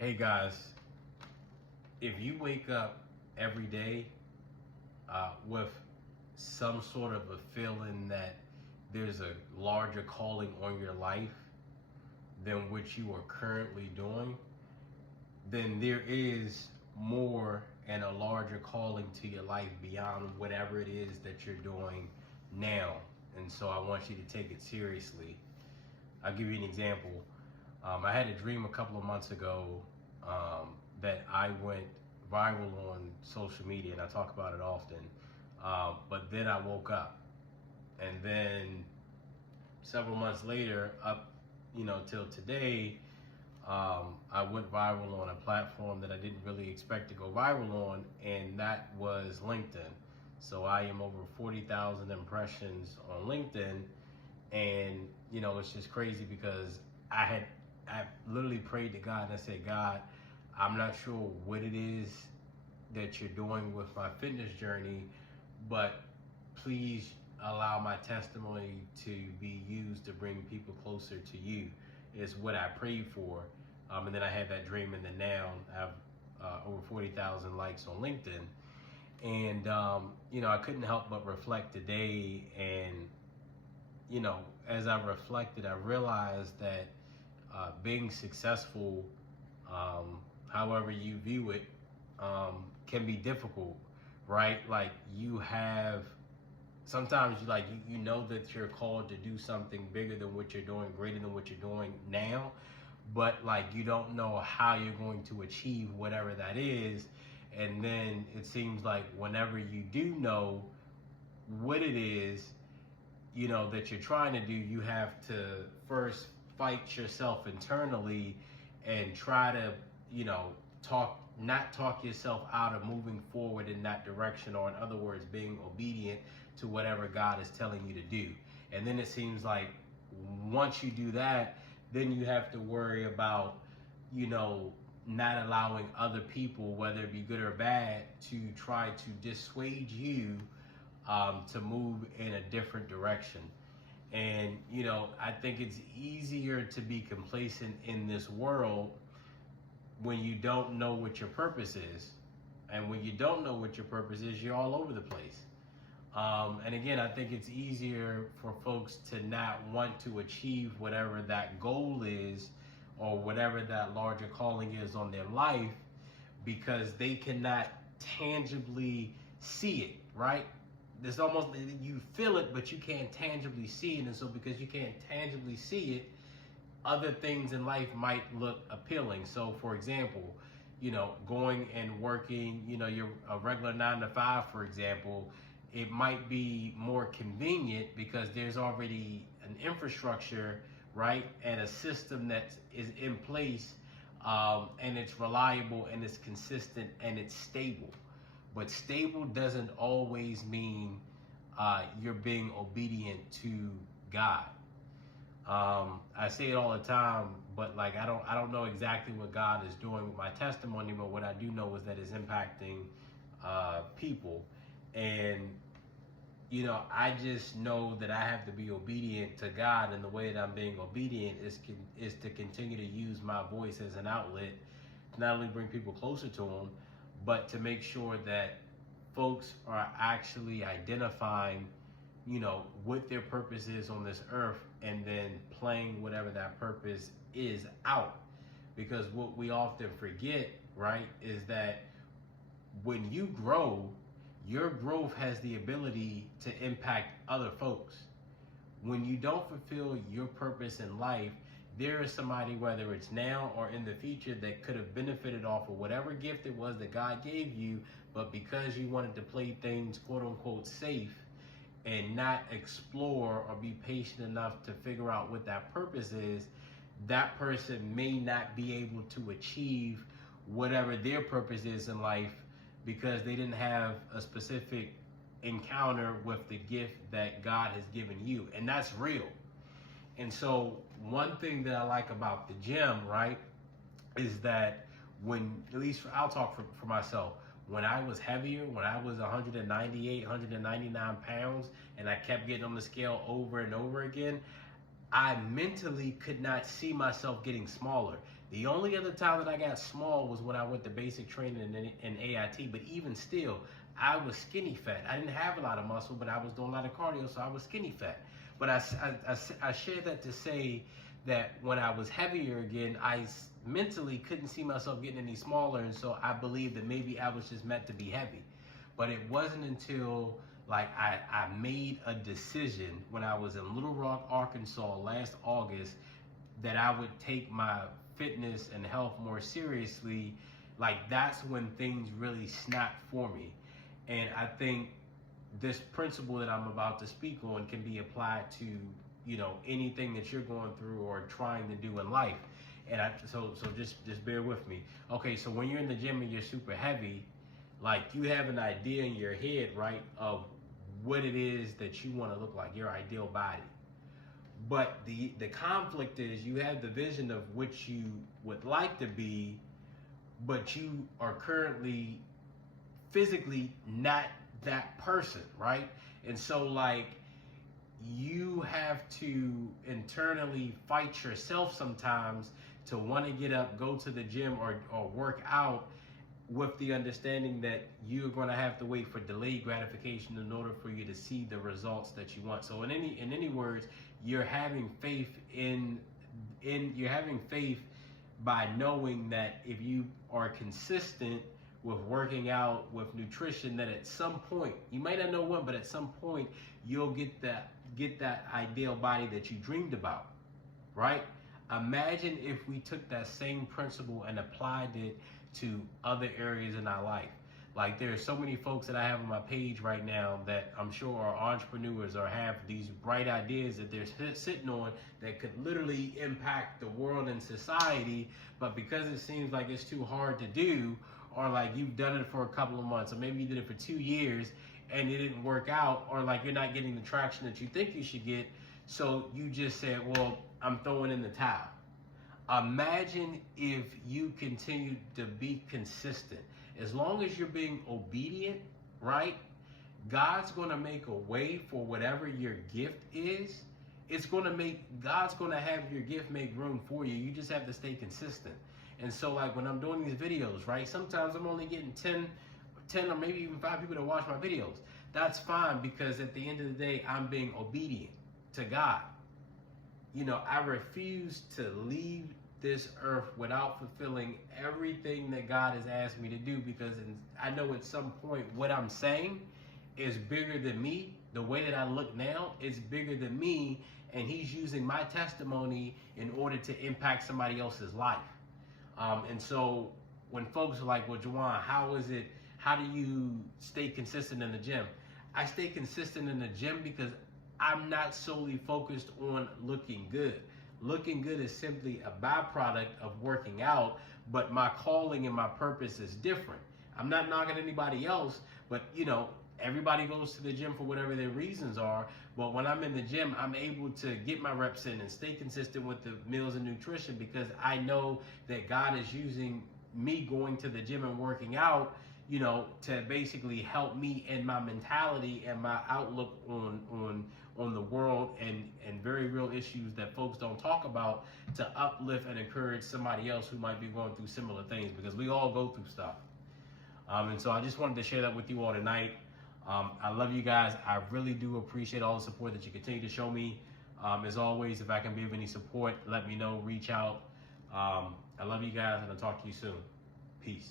Hey guys, if you wake up every day with some sort of a feeling that there's a larger calling on your life than what you are currently doing, then there is more and a larger calling to your life beyond whatever it is that you're doing now. And so I want you to take it seriously. I'll give you an example. I had a dream a couple of months ago that I went viral on social media, and I talk about it often. But then I woke up, and then several months later, up till today, I went viral on a platform that I didn't really expect to go viral on, and that was LinkedIn. So I am over 40,000 impressions on LinkedIn, and it's just crazy because I literally prayed to God and I said, God, I'm not sure what it is that you're doing with my fitness journey, but please allow my testimony to be used to bring people closer to you, is what I prayed for. And then I had that dream, and then now I have over 40,000 likes on LinkedIn. And, I couldn't help but reflect today. And, as I reflected, I realized that being successful, however you view it, can be difficult, right? Like sometimes you know that you're called to do something bigger than what you're doing, greater than what you're doing now, but you don't know how you're going to achieve whatever that is. And then it seems like whenever you do know what it is, that you're trying to do, you have to first fight yourself internally and try to, not talk yourself out of moving forward in that direction, or in other words, being obedient to whatever God is telling you to do. And then it seems like once you do that, then you have to worry about, not allowing other people, whether it be good or bad, to try to dissuade you to move in a different direction. And, I think it's easier to be complacent in this world when you don't know what your purpose is. And when you don't know what your purpose is, you're all over the place. And again, I think it's easier for folks to not want to achieve whatever that goal is, or whatever that larger calling is on their life, because they cannot tangibly see it, right? There's almost, you feel it, but you can't tangibly see it. And so because you can't tangibly see it, other things in life might look appealing. So for example, going and working, you're a regular 9 to 5, for example, it might be more convenient because there's already an infrastructure, right? And a system that is in place, and it's reliable and it's consistent and it's stable. But stable doesn't always mean you're being obedient to God. I say it all the time, but I don't know exactly what God is doing with my testimony, but what I do know is that it's impacting people. And I just know that I have to be obedient to God, and the way that I'm being obedient is to continue to use my voice as an outlet to not only bring people closer to Him, but to make sure that folks are actually identifying, what their purpose is on this earth, and then playing whatever that purpose is out. Because what we often forget, right, is that when you grow, your growth has the ability to impact other folks. When you don't fulfill your purpose in life, there is somebody, whether it's now or in the future, that could have benefited off of whatever gift it was that God gave you, but because you wanted to play things quote unquote safe and not explore or be patient enough to figure out what that purpose is, that person may not be able to achieve whatever their purpose is in life, because they didn't have a specific encounter with the gift that God has given you. And that's real. And so one thing that I like about the gym, right, is that I'll talk for myself, when I was heavier, when I was 198, 199 pounds, and I kept getting on the scale over and over again, I mentally could not see myself getting smaller. The only other time that I got small was when I went to basic training in AIT, but even still, I was skinny fat. I didn't have a lot of muscle, but I was doing a lot of cardio, so I was skinny fat. But I shared that to say that when I was heavier again, I mentally couldn't see myself getting any smaller, and so I believed that maybe I was just meant to be heavy. But it wasn't until like I made a decision when I was in Little Rock, Arkansas last August that I would take my fitness and health more seriously. Like that's when things really snapped for me. And I think this principle that I'm about to speak on can be applied to, anything that you're going through or trying to do in life. And so just bear with me. Okay, so when you're in the gym and you're super heavy, like you have an idea in your head, right, of what it is that you want to look like, your ideal body. But the conflict is you have the vision of what you would like to be, but you are currently physically not that person, right? And so like you have to internally fight yourself sometimes to want to get up, go to the gym or work out with the understanding that you're going to have to wait for delayed gratification in order for you to see the results that you want. So in any words, you're having faith you're having faith by knowing that if you are consistent with working out, with nutrition, that at some point, you might not know when, but at some point you'll get that ideal body that you dreamed about, right? Imagine if we took that same principle and applied it to other areas in our life. Like there are so many folks that I have on my page right now that I'm sure are entrepreneurs or have these bright ideas that they're sitting on that could literally impact the world and society, but because it seems like it's too hard to do, or like you've done it for a couple of months, or maybe you did it for 2 years and it didn't work out, or like you're not getting the traction that you think you should get, so you just said, well, I'm throwing in the towel. Imagine if you continue to be consistent. As long as you're being obedient, right? God's going to make a way for whatever your gift is. God's going to have your gift make room for you. You just have to stay consistent. And so like when I'm doing these videos, right? Sometimes I'm only getting 10 or maybe even 5 people to watch my videos. That's fine because at the end of the day, I'm being obedient to God. I refuse to leave this earth without fulfilling everything that God has asked me to do, because I know at some point what I'm saying is bigger than me. The way that I look now is bigger than me, and he's using my testimony in order to impact somebody else's life. And so when folks are like, well, Juwan, how do you stay consistent in the gym? I stay consistent in the gym because I'm not solely focused on looking good. Looking good is simply a byproduct of working out, but my calling and my purpose is different. I'm not knocking anybody else, but everybody goes to the gym for whatever their reasons are. But when I'm in the gym, I'm able to get my reps in and stay consistent with the meals and nutrition because I know that God is using me going to the gym and working out, to basically help me in my mentality and my outlook on the world and very real issues that folks don't talk about, to uplift and encourage somebody else who might be going through similar things, because we all go through stuff. And so I just wanted to share that with you all tonight. I love you guys. I really do appreciate all the support that you continue to show me. As always, if I can be of any support, let me know, reach out. I love you guys, and I'll talk to you soon. Peace.